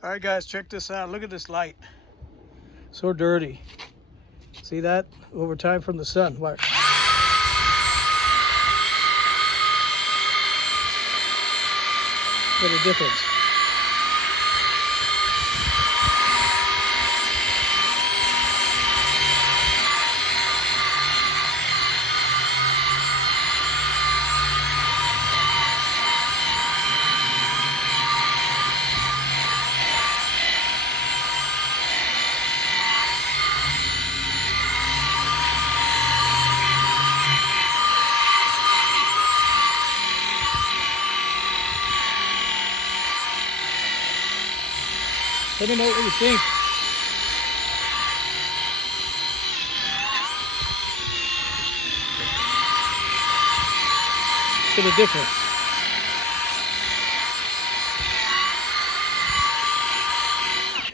All right, guys, check this out. Look at this light. So dirty. See that? Over time from the sun. Watch. What a difference. Let me know what you think. Look at the difference.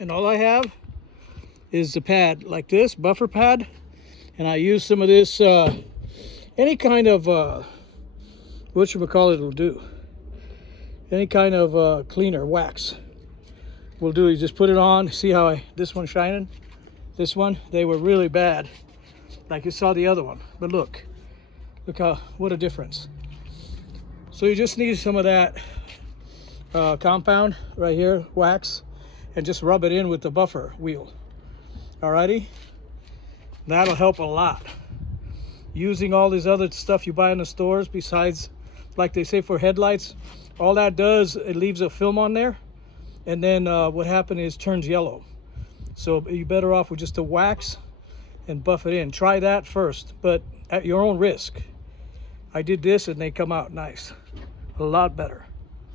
And all I have is the pad like this, buffer pad. And I use some of this, any kind of, whatchamacallit will do. Any kind of cleaner, wax will do. You just put it on. See how this one's shining? This one, they were really bad. Like you saw the other one. But look how, what a difference. So you just need some of that compound right here, wax, and just rub it in with the buffer wheel. Alrighty? That'll help a lot. Using all this other stuff you buy in the stores, besides, like they say for headlights, all that does, it leaves a film on there, and then what happens is turns yellow. So you're better off with just the wax and buff it in. Try that first, but at your own risk. I did this and they come out nice, a lot better.